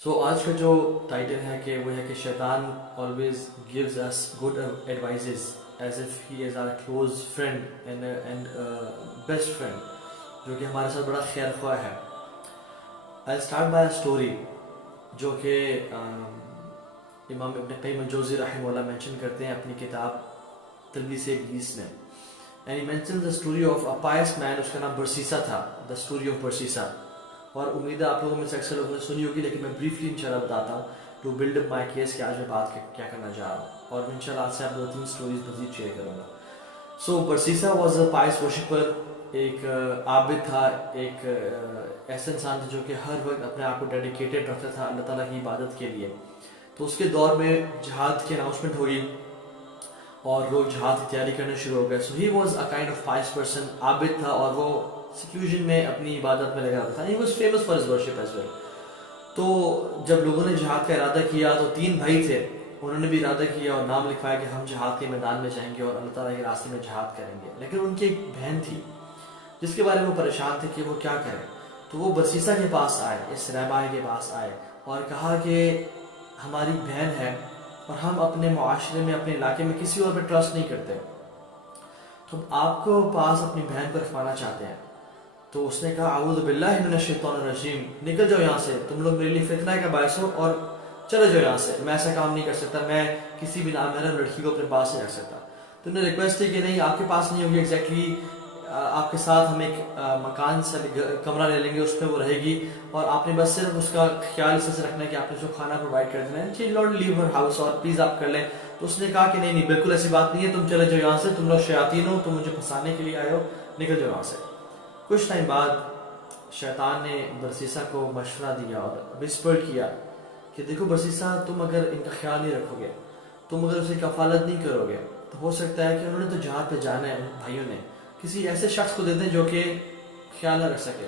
سو آج کا جو ٹائٹل ہے کہ وہ ہے کہ شیطان always gives us good advices as if he is our close friend and best friend, جو کہ ہمارے ساتھ بڑا خیر خواہ ہے. I start by a story جو کہ امام ابن قیم الجوزی رحمہ اللہ مینشن کرتے ہیں اپنی کتاب تلبیس ابلیس میں. And he mention the story of a pious man, اس کا نام برسیسا تھا، دا اسٹوری آف برسیسا. اور امید ہے آپ لوگوں میں سے اکثر لوگوں نے سنی ہوگی، لیکن میں بریفلی انشاءاللہ بتاتا ہوں to build up my case کہ آج میں بات کیا کرنا چاہ رہا ہوں، اور انشاءاللہ آج سے آپ 2-3 اسٹوریز مزید شیئر کروں گا. سو برسیسا واز اے پائس ورشپر، ایک عابد تھا، ایک ایسا انسان تھا جو کہ ہر وقت اپنے آپ کو ڈیڈیکیٹڈ رکھتا تھا اللہ تعالیٰ کی عبادت کے لیے. تو اس کے دور میں جہاد کی اناؤنسمنٹ ہوئی اور لوگ جہاد کی تیاری کرنا شروع ہو گئے. So he was a kind of pious person, عابد تھا اور وہ سیکلوژن میں اپنی عبادت میں لگا رہتا تھا. He was famous for his worship as well. تو جب لوگوں نے جہاد کا ارادہ کیا تو 3 بھائی تھے، انہوں نے بھی ارادہ کیا اور نام لکھوایا کہ ہم جہاد کے میدان میں جائیں گے اور اللہ تعالیٰ کے راستے میں جہاد کریں گے. لیکن ان کی ایک بہن تھی جس کے بارے میں وہ پریشان تھے کہ وہ کیا کریں. تو وہ برسیسا کے پاس آئے، اس رہبائی کے پاس آئے اور کہا کہ ہماری بہن ہے اور ہم اپنے معاشرے میں اپنے علاقے میں کسی اور پہ ٹرسٹ نہیں کرتے، تو ہم آپ کو پاس اپنی بہن کو رکھوانا چاہتے ہیں. تو اس نے کہا اعوذ باللہ من الشیطان الرجیم، نکل جاؤ یہاں سے، تم لوگ میرے لیے فتنہ کا باعث ہو اور چلے جاؤ یہاں سے، میں ایسا کام نہیں کر سکتا، میں کسی بھی نامحرم لڑکی کو اپنے پاس نہیں رکھ سکتا. تو انہوں نے ریکویسٹ کی کہ نہیں آپ کے پاس نہیں ہوگی ایگزیکٹلی، آپ کے ساتھ ہم ایک مکان سے کمرہ لے لیں گے، اس میں وہ رہے گی اور آپ نے بس صرف اس کا خیال اس سے رکھنا ہے کہ آپ نے جو کھانا پرووائڈ کر دینا ہے، چیز ناٹ لیو ہر ہاؤس، اور پلیز آپ کر لیں. تو اس نے کہا کہ نہیں بالکل ایسی بات نہیں ہے، تم چلے جاؤ یہاں سے، تم لوگ شیاطین ہو، تم مجھے پھنسانے کے لیے آئے ہو، نکل جاؤ یہاں سے. کچھ ٹائم بعد شیطان نے برسیسا کو مشورہ دیا اور وسپر کیا کہ دیکھو برسیسا، تم اگر ان کا خیال نہیں رکھو گے، تم اگر اسے کفالت نہیں کرو گے، تو ہو سکتا ہے کہ انہوں نے تو جہاد پہ جانا ہے، ان بھائیوں نے کسی ایسے شخص کو دے دیں جو کہ خیال نہ رکھ سکے،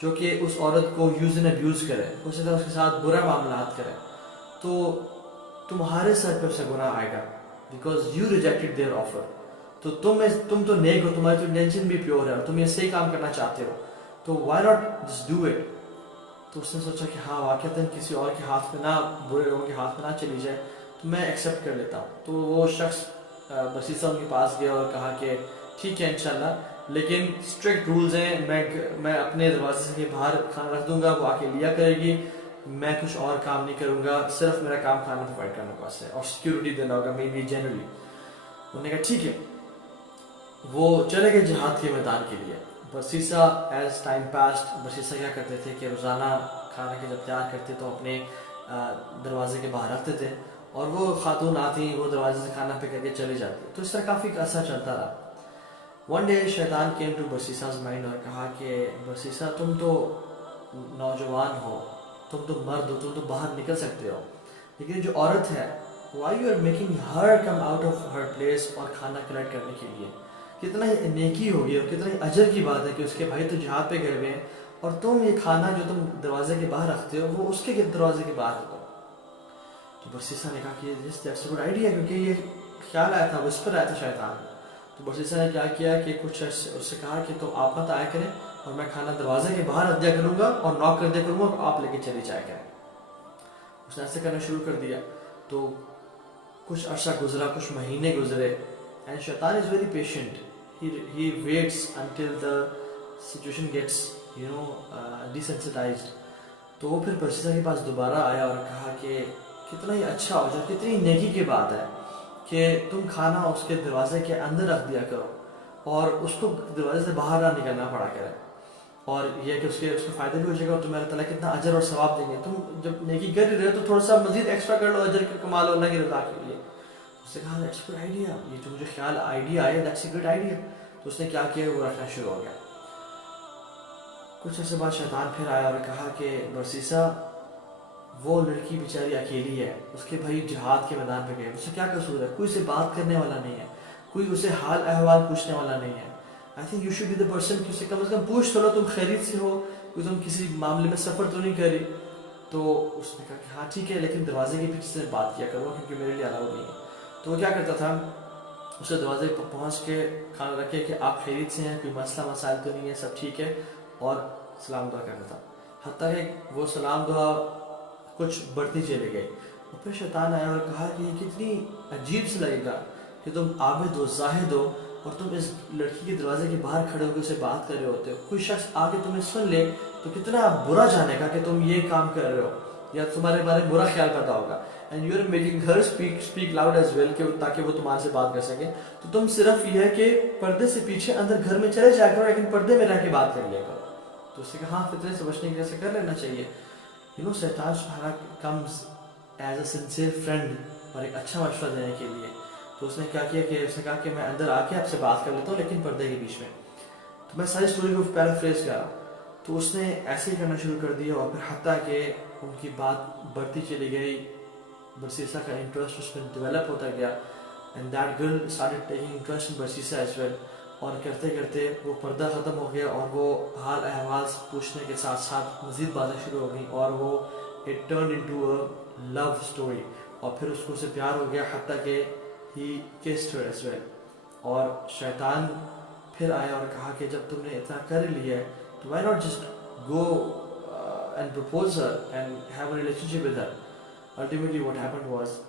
جو کہ اس عورت کو یوز اینڈ ابیوز کرے، ہو سکتا ہے اس کے ساتھ برا معاملات کرے، تو تمہارے سر پہ اسے گناہ آئے گا because you rejected their offer. تو تم تو نیک ہو، تمہاری تو انٹینشن بھی پیور ہے اور تم یہ صحیح کام کرنا چاہتے ہو، تو why not just do it. تو اس نے سوچا کہ ہاں واقعتاً کسی اور کے ہاتھ میں نہ، برے لوگوں کے ہاتھ میں نہ چلی جائے، تو میں ایکسیپٹ کر لیتا ہوں. تو وہ شخص برسیسا ان کے پاس گیا اور کہا کہ ٹھیک ہے انشاءاللہ، لیکن اسٹرکٹ رولز ہیں، میں اپنے دروازے کے باہر کھانا رکھ دوں گا، وہ آ کے لیا کرے گی، میں کچھ اور کام نہیں کروں گا، صرف میرا کام کھانا پرووائڈ کرنے کا ہے اور سیکیورٹی دینا ہوگا مے بی جنرلی. انہوں نے کہا ٹھیک ہے. وہ چلے گئے جہاد کے میدان کے لیے. برسیسا ایز ٹائم پاسڈ، برسیسا کیا کرتے تھے کہ روزانہ کھانا کے جب تیار کرتے تو اپنے دروازے کے باہر رکھتے تھے اور وہ خاتون آتی، وہ دروازے سے کھانا پہ کر کے چلی جاتی. تو اس طرح کافی عرصہ چلتا رہا. ون ڈے شیطان کیم ٹو برسیساز مائنڈ اور کہا کہ برسیسا، تم تو نوجوان ہو، تم تو مرد ہو، تم تو باہر نکل سکتے ہو، لیکن جو عورت ہے why you are making her come out of her place اور کھانا کلیکٹ کرنے کے لیے. کتنا ہی نیکی ہوگی اور کتنا ہی اجر کی بات ہے کہ اس کے بھائی تو جہاد پہ گئے ہوئے ہیں اور تم یہ کھانا جو تم دروازے کے باہر رکھتے ہو وہ اس کے دروازے کے باہر رکھو. تو برسیسا نے کہا کہ دیٹس اے گڈ آئیڈیا، کیونکہ یہ خیال آیا تھا، وسپر آیا تھا شیطان. تو برسیسا نے کیا کیا کہ کچھ اس سے کہا کہ تو آپ مت آیا کریں اور میں کھانا دروازے کے باہر رکھ دیا کروں گا اور ناک کر دیا کروں گا اور آپ لے کے چلے جایا کریں. اس نے ایسے کرنا شروع کر دیا. تو کچھ عرصہ گزرا، کچھ مہینے گزرے، اینڈ شیطان is very patient. He waits until the situation gets desensitized. تو وہ پھر برسیسا کے پاس دوبارہ آیا اور کہا کہ کتنا ہی اچھا ہو جائے، کتنی نیکی کی بات ہے کہ تم کھانا اس کے دروازے کے اندر رکھ دیا کرو اور اس کو دروازے سے باہر نہ نکلنا پڑا کرے، اور یہ کہ اس کے فائدہ بھی ہو جائے گا اور تمہیں اللہ تعالیٰ کتنا اجر اور ثواب دیں گے. تم جب نیکی کر ہی رہے ہو تو تھوڑا سا مزید ایکسٹرا کر لو، اجر کما لو اللہ کی رضا کے لیے. اس نے کہا دیٹس گڈ آئیڈیا، یہ جو مجھے خیال آئیڈیا آیا دیٹس اے گڈ آئیڈیا. تو اس نے کیا کیا، وہ رکھنا شروع ہو گیا. کچھ عرصے بعد شیطان پھر آیا اور کہا کہ برسیسا، وہ لڑکی بیچاری اکیلی ہے، اس کے بھائی جہاد کے میدان پہ گئے، اس سے کیا قصور ہے، کوئی اسے بات کرنے والا نہیں ہے، کوئی اسے حال احوال پوچھنے والا نہیں ہے. I think you should be the person کہ اسے کم از کم پوچھ تو لو، تم خیریت سے ہو، کوئی تم کسی معاملے میں سفر تو نہیں کری. تو اس نے کہا کہ ہاں ٹھیک ہے، لیکن دروازے کے پیچھے سے بات کیا کرو کیونکہ میرے لیے الاؤ نہیں ہے. تو وہ کیا کرتا تھا، اسے دروازے پر پہنچ کے کھانا رکھے کہ آپ خیریت سے ہیں، کوئی مسئلہ مسائل تو نہیں ہے، سب ٹھیک ہے، اور سلام دعا کرتا تھا. حتیٰ کہ وہ سلام دعا کچھ بڑھتی چلی گئی. اور پھر شیطان آیا اور کہا کہ یہ کتنی عجیب سے لگے گا کہ تم عابد ہو زاہد ہو اور تم اس لڑکی کے دروازے کے باہر کھڑے ہو کے اسے بات کر رہے ہوتے ہو. کوئی شخص آ کے تمہیں سن لے تو کتنا برا جانے گا کہ تم یہ کام کر رہے ہو یا تمہارے بارے میں برا خیال پیدا ہوگا. And you are making her speak loud as well تاکہ وہ تمہارے سے بات کر سکے. تو تم صرف یہ ہے کہ پردے سے پیچھے اندر گھر میں چلے جایا کرو لیکن پردے میں رہ کے بات کر لیا کرو. تو اس نے کہا ہاں فطرے سے بچنے کے لیے ایسا کر لینا چاہیے. شیطان comes as a sincere friend اور ایک اچھا مشورہ دینے کے لیے. تو اس نے کیا کیا کہ اس نے کہا کہ میں اندر آ کے آپ سے بات کر لیتا ہوں لیکن پردے کے بیچ میں. تو میں ساری اسٹوری کو پیرافریز کر رہا ہوں. تو اس نے ایسے ہی کرنا شروع کر دیا اور پھر حتیٰ کہ ان کی بات بڑھتی چلی گئی. برسیسا کا انٹرسٹ اس میں ڈیولپ ہوتا گیا and that girl started taking interest in Barsisa as well. اور کرتے کرتے وہ پردہ ختم ہو گیا اور وہ حال احوال پوچھنے کے ساتھ ساتھ مزید باتیں شروع ہو گئیں اور وہ it turned into a love story. اور پھر اس کو سے پیار ہو گیا حتیٰ کہ ہی کسڈ ہر ایز ویل. اور شیطان پھر آیا اور کہا کہ جب تم نے اتنا کر لیا ہے تو why not just go and propose her and have a relationship with her. Ultimately what happened was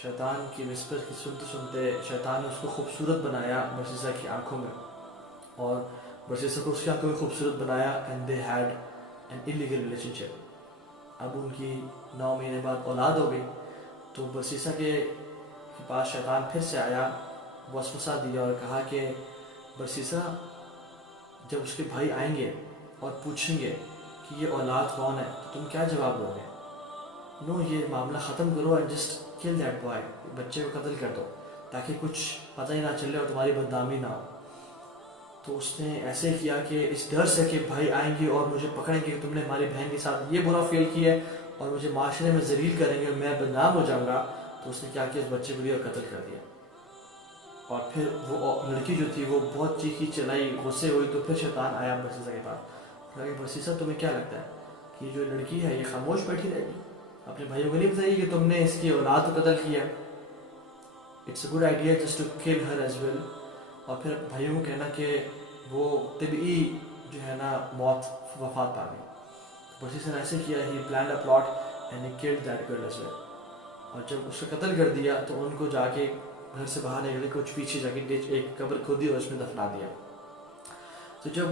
شیطان کی وسپر کی سنتے سنتے شیطان نے اس کو خوبصورت بنایا برسیسا کی آنکھوں میں اور برسیسا کو اس کی آنکھوں میں خوبصورت بنایا and they had an illegal relationship. اب ان کی 9 مہینے بعد اولاد ہو گئی. تو برسیسا کے پاس شیطان پھر سے آیا, وسوسہ دیا اور کہا کہ برسیسا جب اس کے بھائی آئیں گے اور پوچھیں گے کہ یہ اولاد کون ہے تو تم کیا جواب دو گے؟ یہ معاملہ ختم کرو اینڈ جسٹ کل دیٹ بوائے, بچے کو قتل کر دو تاکہ کچھ پتہ ہی نہ چلے اور تمہاری بدنامی نہ ہو. تو اس نے ایسے کیا کہ اس ڈر سے کہ بھائی آئیں گے اور مجھے پکڑیں گے کہ تم نے ہماری بہن کے ساتھ یہ برا فیل کیا ہے اور مجھے معاشرے میں ذلیل کریں گے اور میں بدنام ہو جاؤں گا, تو اس نے کیا کیا اس بچے کو لیا اور قتل کر دیا. اور پھر وہ لڑکی جو تھی وہ بہت چیخی چلائی, غصے ہوئی. تو پھر شیطان آیا برسیسا کے پاس, کہا کہ برسیسا تمہیں کیا لگتا ہے کہ یہ جو لڑکی ہے یہ خاموش بیٹھی رہے گی, اپنے بھائیوں کو نہیں بتائیے کہ تم نے اس کی اولاد کو قتل کیا؟ It's a good idea just to kill her as well. اور پھر بھائیوں کو کہنا کہ وہ طبعی جو ہے نا موت وفات پا گئی. برسیسا نے ایسے کیا, he planned a plot and he killed that girl as well. اور جب اس کو قتل کر دیا تو ان کو جا کے گھر سے باہر نکلے کچھ پیچھے جا کے ایک قبر کھودی اور اس میں دفنا دیا. تو جب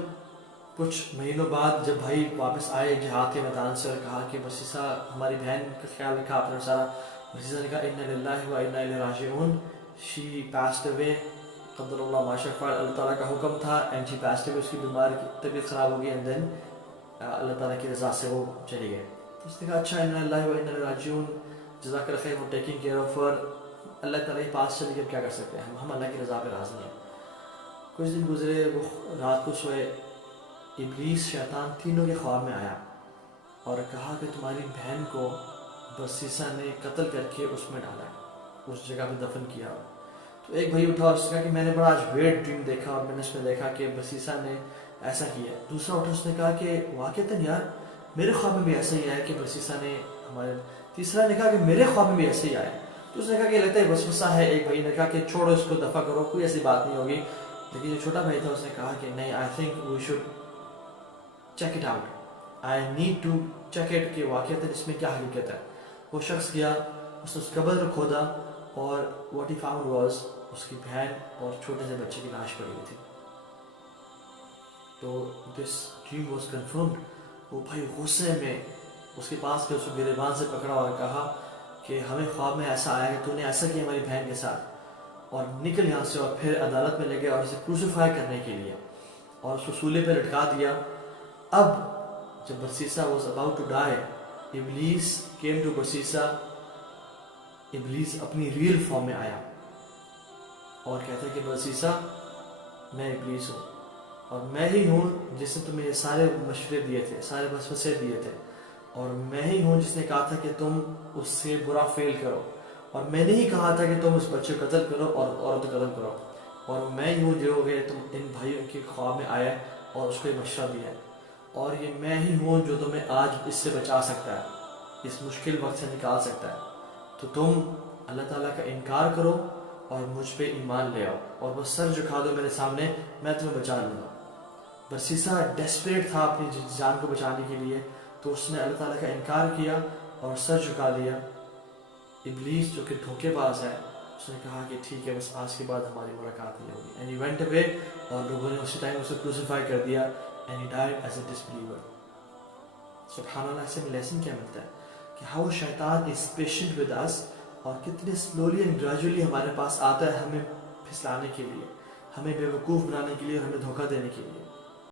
کچھ مہینوں بعد جب بھائی واپس آئے جہاد کے میدان سے اور کہا کہ برسیسا ہماری بہن کا خیال رکھا آپ نے سارا, برسیسا نے کہا انا للہ و انا الیہ راجعون, شی پاسڈ اوے قدر اللہ ما شاء فعل, اللہ تعالیٰ کا حکم تھا اینڈ شی پاسڈ اوے, اس کی بیمار کی طبیعت خراب ہو گئی اینڈ دین اللہ تعالیٰ کی رضا سے وہ چلی گئے. تو اس نے کہا اچھا انا للہ و انا الیہ راجعون, جزاک اللہ خیر for taking care of her, اللہ تعالیٰ کے پاس چلے گئے کیا کر سکتے ہیں, ہم اللہ کی رضا پہ راضی ہیں. کچھ دن گزرے, وہ رات کو سوئے, ابلیس شیطان تینوں کے خواب میں آیا اور کہا کہ تمہاری بہن کو برسیسا نے قتل کر کے اس میں ڈالا ہے, اس جگہ پہ دفن کیا. تو ایک بھائی اٹھا اور اس نے کہا کہ میں نے بڑا آج ویئرڈ ڈریم دیکھا اور میں نے اس میں دیکھا کہ برسیسا نے ایسا کیا. دوسرا اٹھا, اس نے کہا کہ واقعتاً یار میرے خواب میں بھی ایسا ہی آیا کہ برسیسا نے ہمارے. تیسرا نے کہا کہ میرے خواب میں بھی ایسے ہی آیا. تو اس نے کہا کہ لگتا ہے وسوسہ ہے. ایک بھائی نے کہا کہ چھوڑو اس کو, دفع کرو, کوئی ایسی بات نہیں ہوگی. لیکن جو چھوٹا بھائی تھا اس نے کہا کہ نہیں, I think we should check it out, I need to check it کہ واقعتاً اس میں کیا حقیقت ہے. وہ شخص گیا, اس نے اس قبر کو کھودا اور واٹ ہی فاؤنڈ واز اس کی بہن اور چھوٹے سے بچے کی لاش پڑی ہوئی تھی. تو دس ڈریم واز کنفرمڈ. وہ بھائی غصے میں اس کے پاس گیا, اس کو گریبان سے پکڑا اور کہا کہ ہمیں خواب میں ایسا آیا کہ تو نے ایسا کیا ہماری بہن کے ساتھ, اور نکل یہاں سے. اور پھر عدالت میں لے گئے اور اسے کروسیفائی کرنے کے لیے اور اس کو سولے پہ لٹکا دیا. اب جب برسیسا واز اباؤٹ ٹو ڈائی, ابلیس کیم ٹو برسیسا. ابلیس اپنی ریئل فارم میں آیا اور کہتا ہے کہ برسیسا میں ابلیس ہوں اور میں ہی ہوں جس نے تمہیں یہ سارے مشورے دیے تھے, سارے وسوسے دیے تھے, اور میں ہی ہوں جس نے کہا تھا کہ تم اس سے برا فیل کرو, اور میں نے ہی کہا تھا کہ تم اس بچے کو قتل کرو اور عورت کو قتل کرو, اور میں ہی ہوں جو کہ تم ان بھائیوں کے خواب میں آیا اور اس کو یہ مشورہ دیا, اور یہ میں ہی ہوں جو تمہیں آج اس سے بچا سکتا ہے, اس مشکل وقت سے نکال سکتا ہے. تو تم اللہ تعالیٰ کا انکار کرو اور مجھ پہ ایمان لے آؤ اور بس سر جھکا دو میرے سامنے, میں تمہیں بچا لوں گا. برسیسا ڈیسپریٹ تھا اپنی جان کو بچانے کے لیے, تو اس نے اللہ تعالیٰ کا انکار کیا اور سر جھکا دیا. ابلیس جو کہ دھوکے باز ہے اس نے کہا کہ ٹھیک ہے بس آج کے بعد ہماری ملاقات نہیں ہوگی. اینڈ ہی وینٹ اوے اور لوگوں نے اسی ٹائم اسے کروسیفائی کر دیا. And he died as a ڈسبلیور. سبحان اللہ. سے لیسن کیا ملتا ہے کہ ہاؤ شیطان از پیشنٹ ود اس, اور کتنے سلولی اینڈ گریجولی ہمارے پاس آتا ہے ہمیں پھسلانے کے لیے, ہمیں بیوقوف بنانے کے لیے اور ہمیں دھوکہ دینے کے لیے.